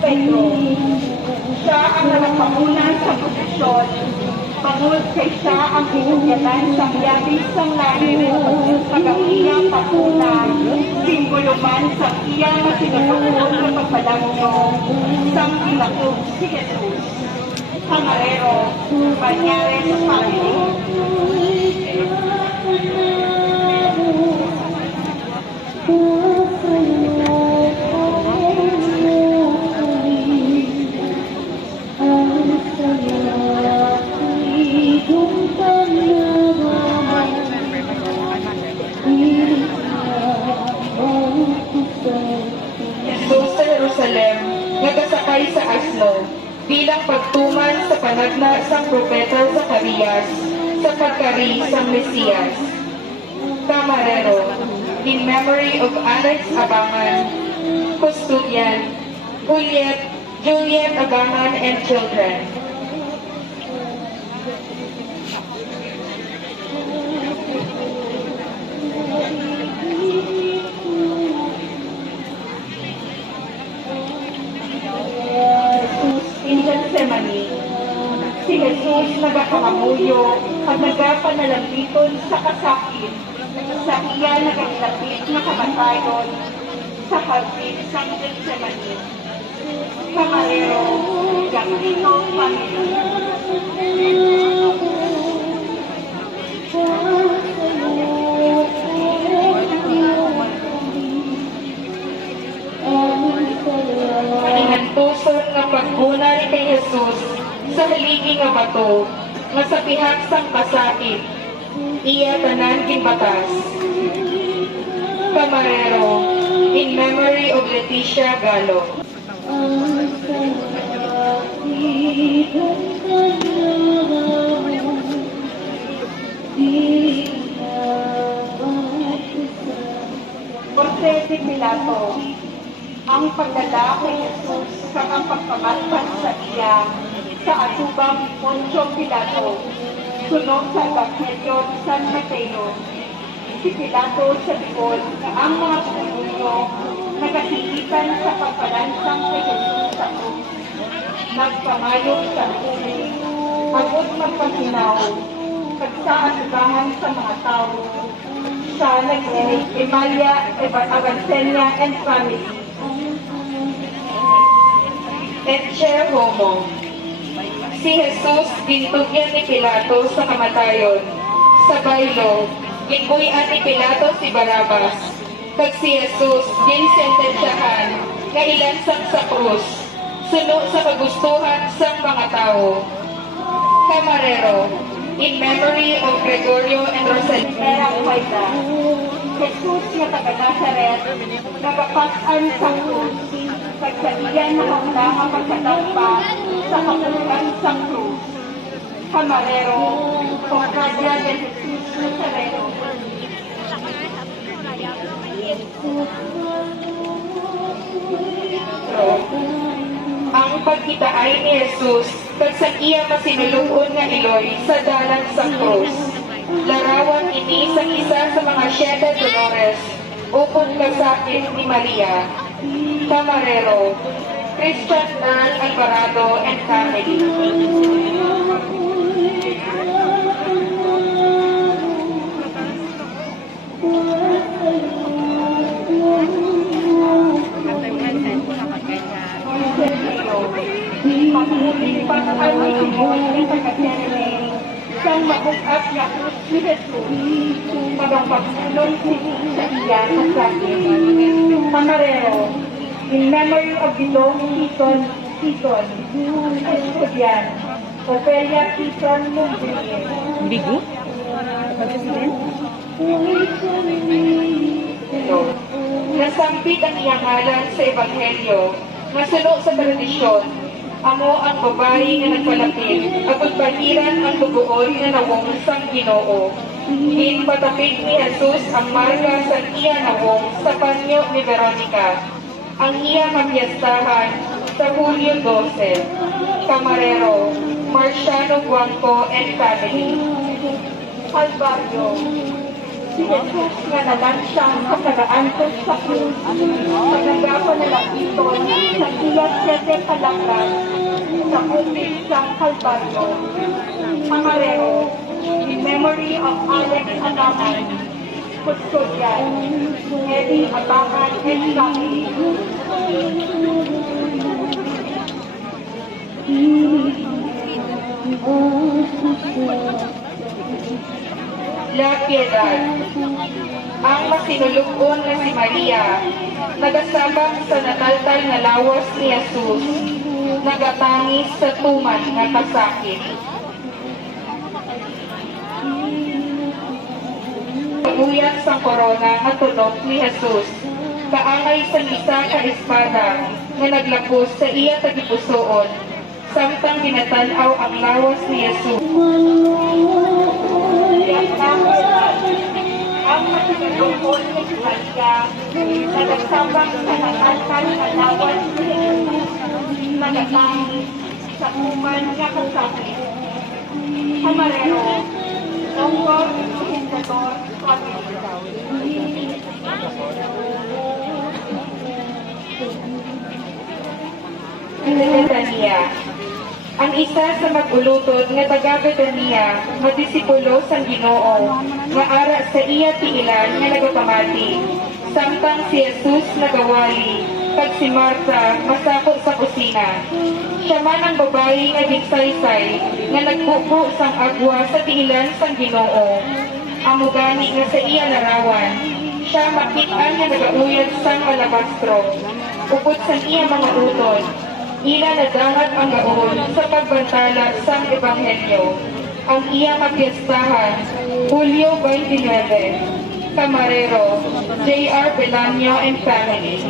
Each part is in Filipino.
Pedro. Siya ang nagpamunan sa posisyon, bangod kay siya ang pinagyanan sa iyabis ng langit, pag-iyang patunay, simbolo man sa iyang sinagapon sa pagbalangyo, sa pinakog si Jesus. Camarero, Banyares Family. Jesus sa Jerusalem, nagasakay sa asno, bilang pagtuman sa panagna sang propeta Zacarias sa pagkari sang Mesiyas. Camarero, in memory of Alex Abangan, custodian, Juliet Abangan and children. In Gethsemane, si Jesus nagakamuyo at nagapanalapiton sa kasakit sa iya nagagilapit na kamatayon sa hardin sa Gethsemane. Camarero, Gamarino Family. Paningantuson nga paggunay kay Jesus sa haligi nga bato, nga sa pihak sang pasakit, iya tanan ginbatas. Camarero, in memory of Leticia Galo. Jose de Pilato, ang pagdala kay Jesus sa ang pagpamatpan sa iya sa atubang Poncio Pilato, sunod sa Ebanghelyo ni San Mateo. Si Pilato sa Bicol na ang mga pinuno nagasigitan sa pagpalansang kay Jesus sa krus. Nagpamayog sa uli, agad magpaginaw, pagsaatubangan sa mga tao, sa nagsinig Emalia, Avancenia, and family. Etche Homo. Si Jesus gintugyan ni Pilato sa kamatayon. Sa baylo, ginbuyan ni Pilato si Barabas. Kag si Jesus ginsentensyahan nga ilansang sa krus, suno sa kagustuhan sang mga tao. Camarero, in memory of Gregorio and Rosalina. Erang Huayda, Jesus nga taga Nazaret, nagapasan sa krus, pagsabihan na hanggang ang pagkatagpa sa kapulan sa krus. Camarero, Pocradia de Jesus Nazareno. Ang pagkitaay ni Jesus kag sa iya masinulungon nga iloy sa dalan sa krus. Larawan ini sa isa sa mga Siete Dolores upod kasakit ni Maria. Camarero, Christian Earl Alvarado and family. Pagmuling pag-ay ng pagkaseremony, siyang mag-up na krus ni Jesus, pagpagsulong sa iya sa sakit. Camarero, in memory of Bilong Tison, Estudian, Ophelia Tison Lumbriye. Bigo? Nasampit ang iyang ngalan sa Ebanghelyo, masuno sa tradisyon, amo ang babae nga nagpalapit, at pagbahiran ang tubuon nga nawong sang Ginoo. Ginpatapik ni Jesus ang marka sa iya nawong sa panyo ni Veronica. Ang iya mapiyastahan sa Hulyo 12. Camarero, Marciano Guangco and family. Calvario, Si Jesus nga nalansya sa pag-aantos sa krus, pagnagawa na lapiton sa iya 7 palabras sa bukid sa Kalbaryo. Pamarero, in memory of Alex Adaman, Custodian, Eddie Abangan and family. La Piedad. Ang masinulog-on na si Maria, nagasabang sa nataltal nga lawas ni Jesus, nagatangis sa tuman nga kasakit. Paguyat sa korona nga tunok ni Jesus, kaangay sa isa ka espada nga naglapos sa iya tagipusoon, samtang ginatanaw ang lawas ni Jesus. Ang masinulog-on na si Maria, nagasabang sa nataltal nga lawas ni Jesus, nagatangis sa tuman nga kasakit. Pamarero, Longor, Hintador, Betania. Ang isa sa mag-ulutod nga taga Betania, madisipulo sang Ginoo, nga ara sa iya tiilan nga nagapamati, samtang si Jesus nagawali, kag si Marta masako sa kusina. Siya man ang babae nga gitsaysay, nga nagbubo sang agwa sa tiilan sang Ginoo. Amugani nga sa iya larawan, siya makit-an nga nagauyad sang alabastro, upod sang iya mga utod. Ila nadangat ang gaon sa pagbantala sang Ebanghelyo. Ang iya kapiestahan, Hulyo 29, Camarero, J.R. Belanio and family.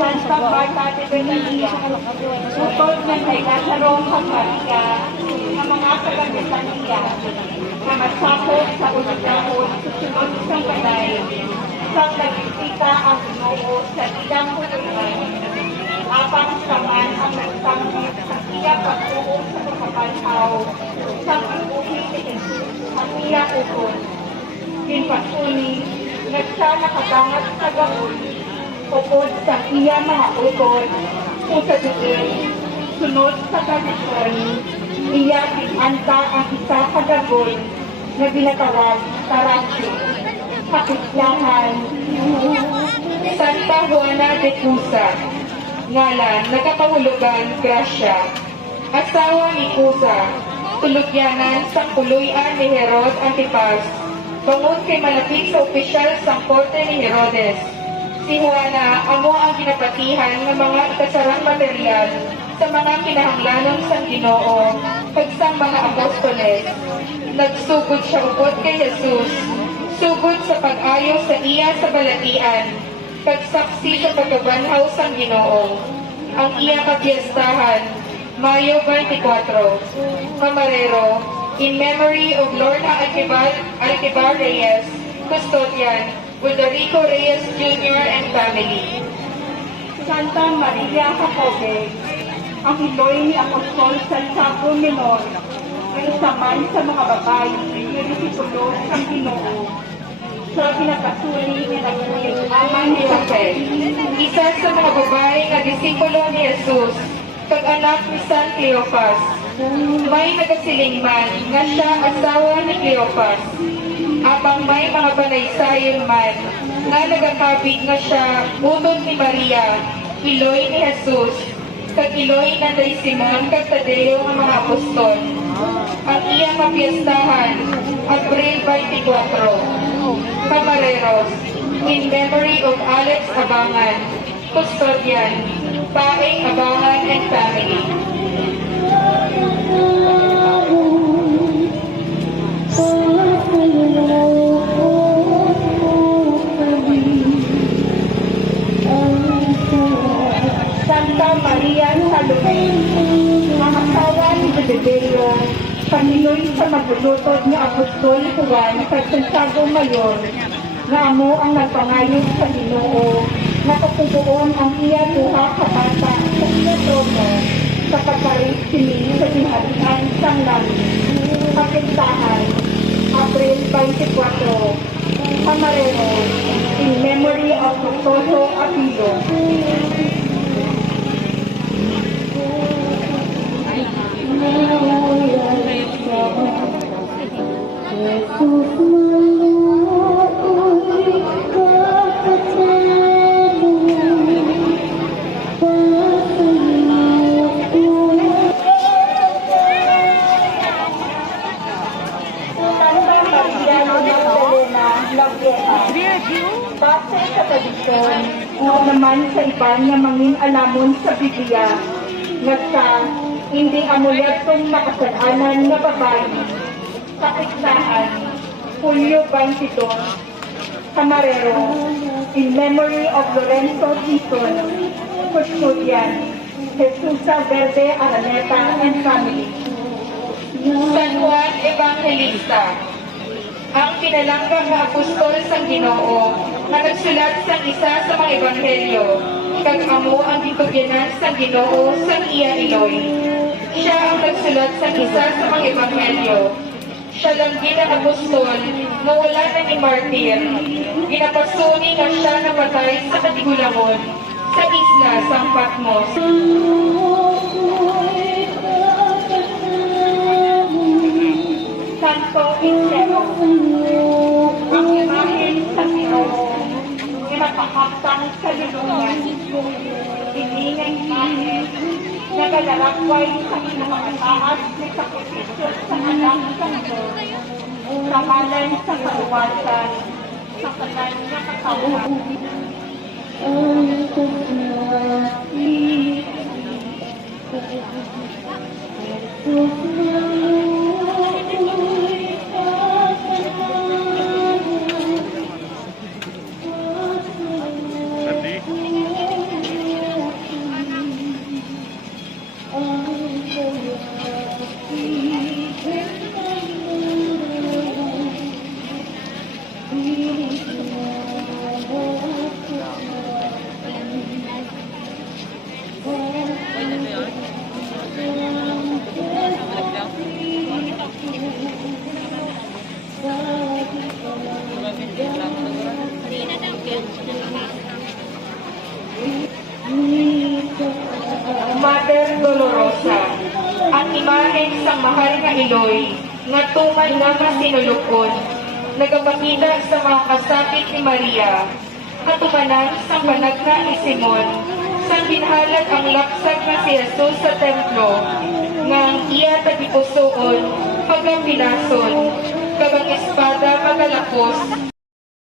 Santa Marta de Betania, utod ng kay Lazaro kang Maria, ng mga taga-Betania, na masakop sa ulagahon sa sunod isang balay, sa nagbisita ang Ginoo sa ilang kulungan, apang saman ang nagtanggit sa iya pagtuong sa pagkapanhaw, sa ibuhi ni Jesus ang iya ukon. Ginpasuni, nagsa nakagangat sa gawon, ukod sa iya mga ukon, kung sa diin, sunod sa tradisyon, iya pinanta ang isa kagagon na ginatawag Tarasyo. Kapislahan, Santa Juana de Cusa, ngalan, nagkapahulugan, Gracia. Asawa ni Cusa, tulugyanan sa kuluyan ni Herod Antipas, bangod kay malapit sa opisyal sa korte ni Herodes. Si Juana, amo ang ginapatihan ng mga ikasarang material sa mga kinahanglanon sa Ginoo, pagsang mga apostoles. Nagsugod siya upod kay Jesus, sugod sa pag-ayo sa iya sa balatian, pagsaksi sa pagkabanhaw sa Ginoo. Ang iya kapiestahan, Mayo 24, Camarero, in memory of Lorna Alquivar Reyes, custodian, Udarico Reyes Jr. and family. Santa Maria Jacobe, ang hiloy ni Apostol Santiago Menor, ang isa man sa mga babae na disipulong ang Ginoo. Sa pinakasuli ni Naguyog Ama ni Jose, isa sa mga babae nga disipulo ni Jesus, kag-anak ni San Cleopas. May nagasiling man nga siya asawa ni Cleopas. Apang may mga panaysayon man nga nagakabig nga siya utod ni Maria, iloy ni Jesus, kag iloy na day Simon kag Tadeo nga mga apostol. Ang iyang mapiestahan, Abril 24, Camareros, in memory of Alex Abangan, custodian, Paeng Abangan and family. Santa Maria Salome, ang asawa ni Bededeo, Paniloy sa maglulutod ni Apostol Juan sa Santiago Mayor, na amo ang nagpangayog sa Ginoo, na kapubuon ang iya duha ka bata sa iya trono, sa pagparit sini sa tinghalian sang langit. Pakistan, April 24, Camarero, in memory of Totoso Apilo. Santa Maria Magdalena Laguera. Base sa tradisyon, o naman sa iban nga mangin alamon sa Biblia, nga sa hindi amuletong makasalanan nga babae, sa piksahan, Hulyo 22, Camarero, in memory of Lorenzo Tizon, Custodian, Jesusa Verde Araneta and family. San Juan Evangelista, ang pinalanggang nga apostol sang Ginoo nga nagsulat sang isa sa mga ebanghelyo, kag amo ang gitugyanan sang Ginoo sang iya Iloy. Siya ang nagsulat sang isa sa mga ebanghelyo. Siya lang ginang apostol nga wala na ni martir. Ginapasuni nga siya napatay sa Katigulamon sa isla sang Patmos. Santo Isidro, ang imahen sa Ginoo, ginapahaptang sa lulungan. Hindi nga imahen, nagalarakway sa inumataas ni sakripisyo sa anak sa Diyos, sa malan sa kaluwasan, sa kanan niya katawan. Mother Dolorosa, ang imahen sa mahal nga Iloy, nga tuman nga masinulukon, nagapakita sa mga kasapit ni Maria, katumanan sa panagna ni Simon, sa binhalag ang laksag nga si Jesus sa templo, nga ang iya tagipusoon, pagapilason, kagang espada magalakos,